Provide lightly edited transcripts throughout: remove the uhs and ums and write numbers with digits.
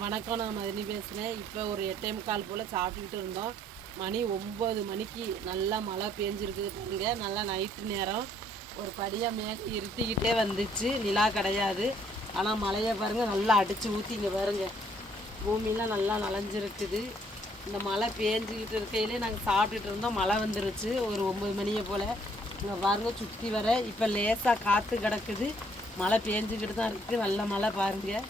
வணக்கம், நான் மதினி பேசுகிறேன். இப்போ ஒரு 8:45 போல் சாப்பிட்டுக்கிட்டு இருந்தோம். மணி 9 மணிக்கு நல்லா மழை பேஞ்சிருக்குது பாருங்க. நல்லா நைட்டு நேரம் ஒரு படியாக மேகம் இருட்டிக்கிட்டே வந்துச்சு. நிலா கிடையாது, ஆனால் மழையை பாருங்கள் நல்லா அடித்து ஊற்றி இங்கே பாருங்க, பூமியெலாம் நல்லா நனைஞ்சிருக்குது. இந்த மழை பேஞ்சிக்கிட்டு இருக்கையிலே நாங்கள் சாப்பிட்டுட்டு இருந்தோம். மழை வந்துருச்சு ஒரு 9 மணியை போல். இங்கே பாருங்கள் சுற்றி வர இப்போ லேசாக காற்று கிடக்குது. மழை பேஞ்சிக்கிட்டு தான் இருக்குது. நல்ல மழை பாருங்கள்.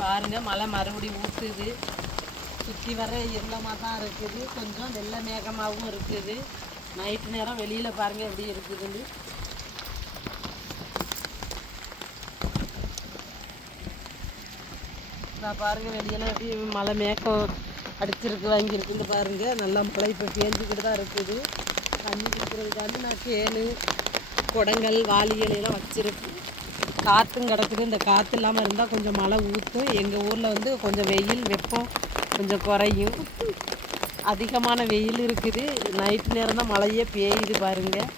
பாருங்கள் மழை மறுபடியும் ஊற்றுது. சுற்றி வர இருளமாக தான் இருக்குது, கொஞ்சம் வெள்ளை மேகமாகவும் இருக்குது. நைட்டு நேரம் வெளியில் பாருங்கள் எப்படி இருக்குதுன்னு. நான் பாருங்கள் வெளியெல்லாம் எப்படி மழை மேகம் அடிச்சிருக்கு வாங்கியிருக்குன்னு பாருங்கள். நல்லா மழை இப்போ பேஞ்சிக்கிட்டு தான் இருக்குது. தண்ணி குடிக்கிறதுக்காண்டி நான் கேனு குடங்கள் வாளிகளையெல்லாம் வச்சுருக்கு. காற்றும் கிடக்குது. இந்த காற்று இல்லாமல் இருந்தால் கொஞ்சம் மழை ஊற்றும். எங்கள் ஊரில் வந்து கொஞ்சம் வெயில் வெப்பம் கொஞ்சம் குறையும். அதிகமான வெயில் இருக்குது. நைட்டு நேரம் தான் மழையே பெய்யுது பாருங்கள்.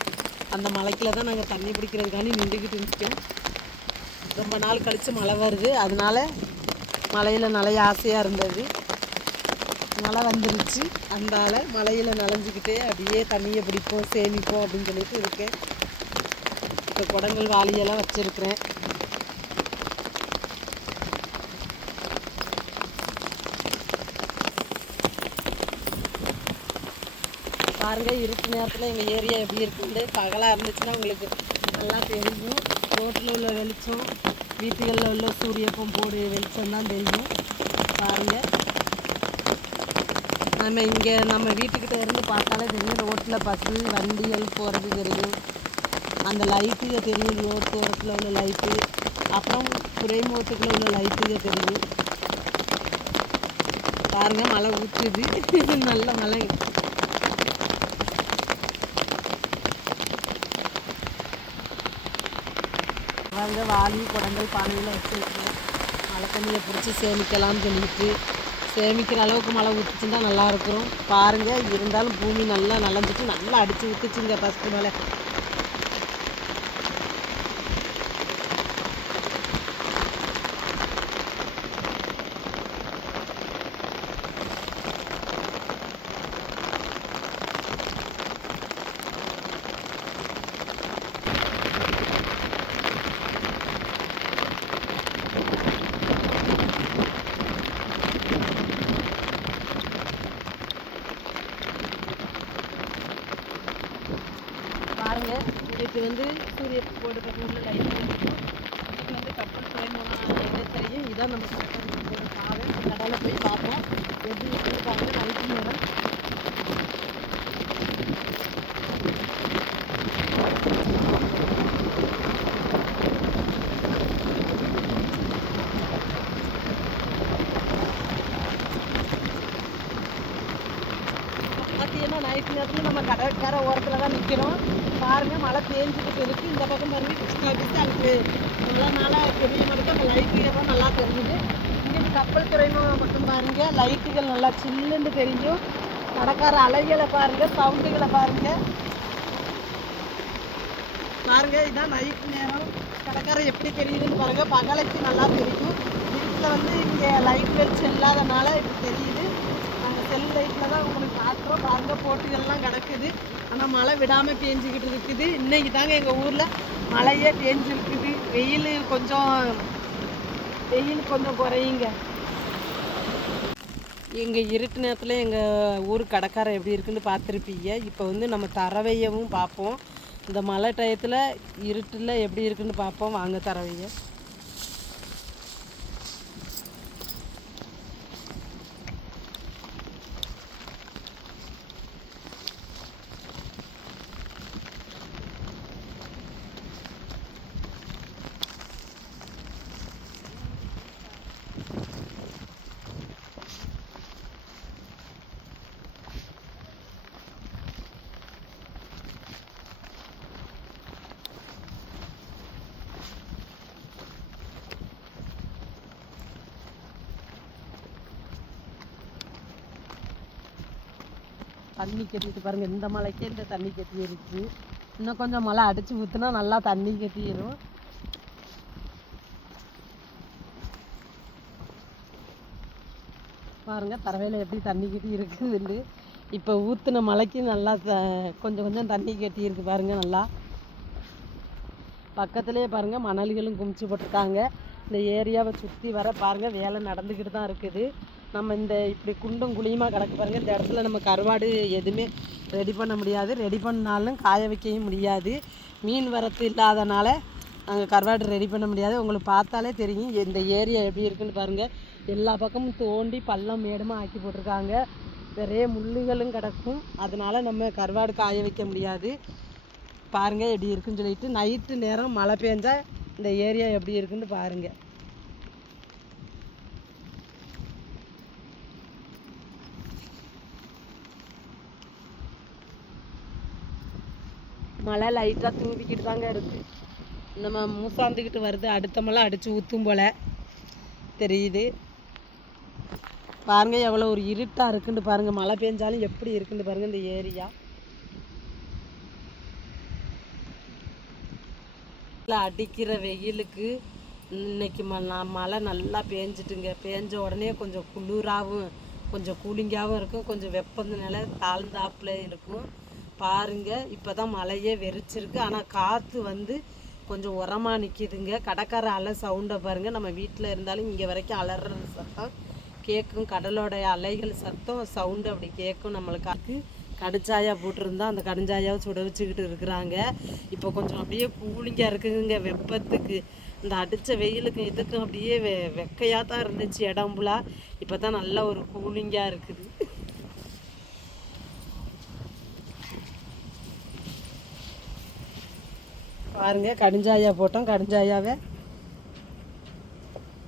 அந்த மழைக்கில் தான் நாங்கள் தண்ணி பிடிக்கிறதுக்காண்டி நின்றுக்கிட்டு நிற்கோம். ரொம்ப நாள் கழித்து மழை வருது, அதனால் மழையில் நனைய ஆசையாக இருந்தது. மழை வந்துருச்சு, அதனால் மழையில் நனைஞ்சிக்கிட்டே அப்படியே தண்ணியை பிடிப்போம் சேமிப்போம் அப்படின்னு சொல்லிட்டு இருக்கேன். இப்போ குடங்கள் வாளியெல்லாம் வச்சுருக்கிறேன். பாருங்கள் இருட்டு நேரத்தில் எங்கள் ஏரியா எப்படி இருக்குது. பகலாக இருந்துச்சுன்னா உங்களுக்கு நல்லா தெரியும். ரோட்டில் உள்ள வெளிச்சம், வீட்டுகளில் உள்ள சூரியப்பம் போடு வெளிச்சம் தான் தெரியும். பாருங்கள், நம்ம வீட்டுக்கிட்ட இருந்து பார்த்தாலே தெரியும். ரோட்டில் பஸ்ஸு வண்டிகள் போகிறது தெரியும். அந்த லைட்டுக தெரியும். ரோட்டோரத்தில் உள்ள லைட்டு, அப்புறம் துறைமுகத்துக்குள்ள உள்ள லைட்டுக தெரியும். பாருங்கள் மழை ஊற்றுது. நல்ல மழை. பாருங்க வாளி குடங்கள் பானையில் வச்சுருக்கேன். மழை தண்ணியை பிடிச்சி சேமிக்கலாம்னு சொல்லிட்டு. சேமிக்கிற அளவுக்கு மழை ஊற்றுச்சுன்னா நல்லா இருக்கும். பாருங்கள், இருந்தாலும் பூமி நல்லா நனைஞ்சிட்டு நல்லா அடித்து ஊற்றுச்சுங்க ஃபஸ்ட்டு மழை. பாருங்கள், இதுக்கு வந்து சூரிய போடுறதுக்கு உள்ள லைட் இருக்கும். இதுக்கு வந்து கப்பல் துறைமுகம் தெரியும். இதான் நம்ம கப்பல் பாதை. கடலை போய் பார்ப்போம் எப்படி இருக்குன்னு பாருங்கள். நைட்டு நேரம் பார்த்தீங்கன்னா நைட்டு நேரத்தில் நம்ம கடற்கரை ஓரத்தில் தான் நிற்கிறோம். பாருங்கள் மழை பேஞ்சிக்கிட்டு இருக்குது. இந்த பக்கம் பாருங்கள் கிருஷ்ணா கிருஷ்ணா இருக்குது. நல்லா நாளாக தெரிய மாட்டேங்குது. அந்த லைட்டு எல்லாம் நல்லா தெரியுது. இங்கே கப்பல் துறைமுகம் மட்டும் பாருங்கள், லைட்டுகள் நல்லா சில்லுன்னு தெரியும். கடற்கர அலைகளை பாருங்கள், சவுண்டுகளை பாருங்கள். பாருங்கள், இதுதான் நைட்டு நேரம் கடற்கரை எப்படி தெரியுதுன்னு பாருங்கள். பகலைக்கு நல்லா தெரியும். வீட்டில் வந்து இங்கே லைட் வெளிச்சம் இல்லாதனால இப்படி தெரியுது. நாங்கள் செல் லைட்டில் தான் உங்களுக்கு பார்க்குறோம். பாருங்கள் போட்டுகள்லாம் கிடக்குது. ஆனால் மழை விடாமல் பேஞ்சிக்கிட்டு இருக்குது. இன்றைக்கி தாங்க எங்கள் ஊரில் மழையே பேஞ்சிருக்குது. வெயில் கொஞ்சம் குறையுங்க. எங்கள் இருட்டு நேரத்தில் எங்கள் ஊர் கடற்கரை எப்படி இருக்குன்னு பார்த்துருப்பீங்க. இப்போ வந்து நம்ம தரவையவும் பார்ப்போம். இந்த மழை டயத்தில் இருட்டில் எப்படி இருக்குன்னு பார்ப்போம். வாங்க தரவைய. தண்ணி கட்டிட்டு பாருங்கள், இந்த மலைக்கே இந்த தண்ணி கட்டிருச்சு. இன்னும் கொஞ்சம் மழை அடித்து ஊற்றுனா நல்லா தண்ணி கட்டிடும். பாருங்கள் தரவையில் எப்படி தண்ணி கட்டி இருக்குதுன்னு. இப்போ ஊற்றுன மலைக்கு நல்லா கொஞ்சம் கொஞ்சம் தண்ணி கட்டி இருக்கு பாருங்கள். நல்லா பக்கத்துலேயே பாருங்கள் மணல்களும் குமிச்சு போட்டிருக்காங்க. இந்த ஏரியாவை சுற்றி வர பாருங்கள் வேலை நடந்துக்கிட்டு தான் இருக்குது. நம்ம இந்த இப்படி குண்டும் குழியுமாக கிடக்கு பாருங்கள். இந்த இடத்துல நம்ம கருவாடு எதுவுமே ரெடி பண்ண முடியாது. ரெடி பண்ணாலும் காய வைக்கவும் முடியாது. மீன் வரத்து இல்லாதனால நாங்கள் கருவாடு ரெடி பண்ண முடியாது. உங்களுக்கு பார்த்தாலே தெரியும் இந்த ஏரியா எப்படி இருக்குன்னு பாருங்கள். எல்லா பக்கமும் தோண்டி பள்ளம் மேடுமாக ஆக்கி போட்டிருக்காங்க. நிறைய முள்ளுகளும் கிடக்கும். அதனால் நம்ம கருவாடு காய வைக்க முடியாது. பாருங்கள் எப்படி இருக்குன்னு சொல்லிட்டு. நைட்டு நேரம் மழை பெஞ்சா இந்த ஏரியா எப்படி இருக்குன்னு பாருங்கள். மழை லைட்டாக தூவிக்கிட்டு தாங்க இருக்குது. நம்ம மூசாந்துக்கிட்டு வருது. அடுத்த மழை அடித்து ஊற்றும் போல் தெரியுது. பாருங்கள் எவ்வளோ ஒரு இருட்டாக இருக்குன்னு பாருங்கள். மழை பெஞ்சாலும் எப்படி இருக்குன்னு பாருங்கள் இந்த ஏரியா. அடிக்கிற வெயிலுக்கு இன்னைக்கு மழை நல்லா பேஞ்சிட்டுங்க. பேஞ்ச உடனே கொஞ்சம் குளிராகவும் கொஞ்சம் கூலிங்காகவும் இருக்கும். கொஞ்சம் வெப்பத்தினால தாழ்ந்தாப்புல இருக்கும். பாருங்கள் இப்போ தான் மழையே வெறிச்சிருக்கு. ஆனால் காற்று வந்து கொஞ்சம் உரமாக நிற்கிதுங்க. கடற்கர அலை சவுண்டை பாருங்கள். நம்ம வீட்டில் இருந்தாலும் இங்கே வரைக்கும் அலற சத்தம் கேட்கும். கடலோடைய அலைகள் சத்தம் சவுண்டு அப்படி கேட்கும் நம்மளுக்கு. கடுஞ்சாயா போட்டிருந்தா அந்த கடுஞ்சாயாவை சுட வச்சுக்கிட்டு இருக்கிறாங்க. இப்போ கொஞ்சம் அப்படியே கூலிங்காக இருக்குதுங்க. வெப்பத்துக்கு இந்த அடித்த வெயிலுக்கு இதுக்கும் அப்படியே வெக்கையாக தான் இருந்துச்சு இடம் ஃபுல்லாக. இப்போ தான் நல்ல ஒரு கூலிங்காக இருக்குது. பாருங்க கடுஞ்சாயா போட்டோம். கடுஞ்சாயாவை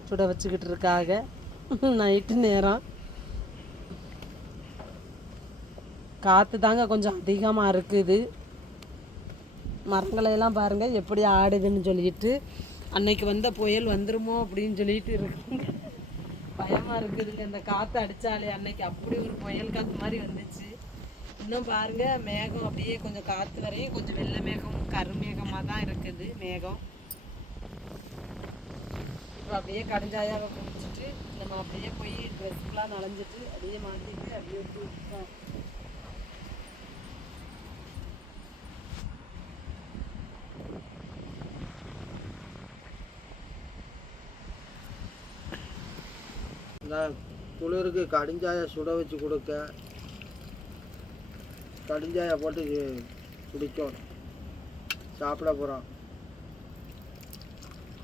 சுட வச்சுக்கிட்டு இருக்காங்க. நைட்டு நேரம் காற்று தாங்க கொஞ்சம் அதிகமாக இருக்குது. மரங்களையெல்லாம் பாருங்கள் எப்படி ஆடுதுன்னு சொல்லிட்டு. அன்னைக்கு வந்த புயல் வந்துருமோ அப்படின்னு சொல்லிட்டு இருக்குங்க. பயமாக இருக்குதுங்க இந்த காற்று அடித்தாலே. அன்னைக்கு அப்படி ஒரு புயல் காற்று மாதிரி வந்துச்சு. இன்னும் பாருங்கள் மேகம் அப்படியே கொஞ்சம் காற்று வரையும் கொஞ்சம் வெள்ளை மேகம் கருமேகமாக தான் இருக்குது மேகம். இப்போ அப்படியே கடுஞ்சாயாவை குடிச்சிட்டு நம்ம அப்படியே போய் ட்ரெஸ்லாம் நனைஞ்சிட்டு அப்படியே மாற்றிட்டு அப்படியே விட்டுருக்கோம். குளிருக்கு கடுஞ்சாயை சுட வச்சு கொடுக்க, கடுஞ்சாயை போட்டு குடிக்கும். சாப்பிட போகிறோம்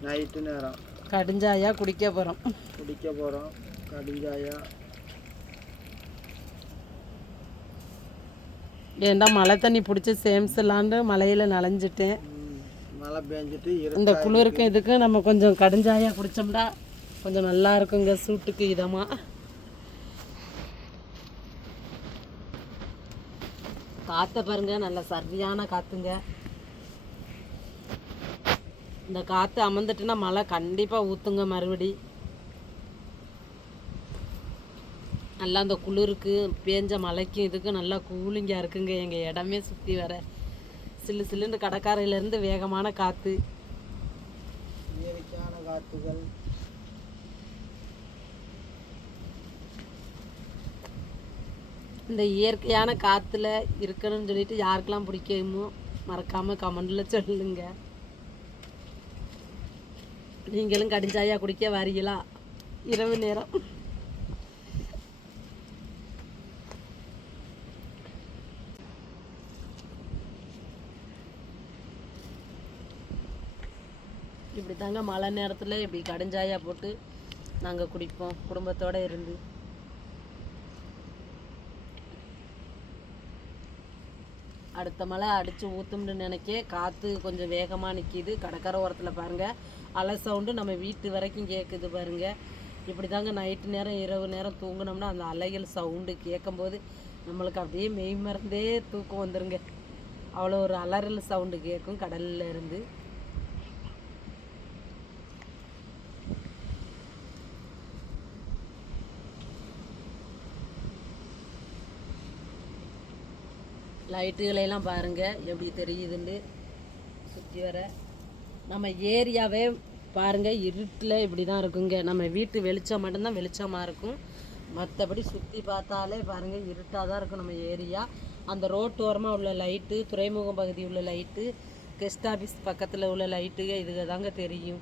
நைட்டு நேரம். கடுஞ்சாயா குடிக்க போகிறோம் கடுஞ்சாயா. ஏன்டா மழை தண்ணி பிடிச்சி சேம்ஸ்லான்னு மழையில் நனைஞ்சிட்டேன். மழை பெஞ்சிட்டு இந்த குளிருக்கு இதுக்கு நம்ம கொஞ்சம் கடுஞ்சாயா குடித்தோம்னா கொஞ்சம் நல்லா இருக்குங்க. சூட்டுக்கு இதமாக. காற்றை பாருங்க நல்ல சரியான காற்றுங்க. இந்த காற்று அமர்ந்துட்டுனா மழை கண்டிப்பாக ஊற்றுங்க மறுபடி. நல்லா அந்த குளிருக்கு பேஞ்ச மழைக்கும் இதுக்கும் நல்லா கூலிங்காக இருக்குங்க. எங்கள் இடமே சுற்றி வர சில்லு சில்லுன்னு கடற்கரையிலேருந்து வேகமான காற்று. இயற்கையான காற்றுகள். இந்த இயற்கையான காற்றுல இருக்கணும்னு சொல்லிட்டு யாருக்கெல்லாம் பிடிக்குமோ மறக்காமல் கமெண்டில் சொல்லுங்க. நீங்களும் கடுஞ்சாயா குடிக்க வரீங்களா இரவு நேரம்? இப்படி தாங்க மழை நேரத்தில் இப்படி கடுஞ்சாயா போட்டு நாங்கள் குடிப்போம் குடும்பத்தோடு இருந்து. அடுத்த மழை அடித்து ஊற்றும்னு நினைக்க காற்று கொஞ்சம் வேகமாக நிற்கிது. கடற்கரை ஓரத்தில் பாருங்கள் அலை சவுண்டு நம்ம வீட்டு வரைக்கும் கேட்குது பாருங்கள். இப்படி தாங்க நைட்டு நேரம் இரவு நேரம் தூங்கினோம்னா அந்த அலைகள் சவுண்டு கேட்கும்போது நம்மளுக்கு அப்படியே மெய் மறந்தே தூக்கம் வந்துருங்க. அவ்வளோ ஒரு அலறல் சவுண்டு கேட்கும் கடலில் இருந்து. லைட்டுகளையெல்லாம் பாருங்கள் எப்படி தெரியுதுன்னு சுற்றி வர. நம்ம ஏரியாவே பாருங்கள் இருட்டில் இப்படி தான் இருக்குங்க. நம்ம வீட்டு வெளிச்சம் மட்டும்தான் வெளிச்சமாக இருக்கும், மற்றபடி சுற்றி பார்த்தாலே பாருங்கள் இருட்டாக தான் இருக்கும் நம்ம ஏரியா. அந்த ரோட்டோரமாக உள்ள லைட்டு, துறைமுகம் பகுதி உள்ள லைட்டு, கெஸ்ட் ஆஃபீஸ் பக்கத்தில் உள்ள லைட்டுக இதுக தாங்க தெரியும்.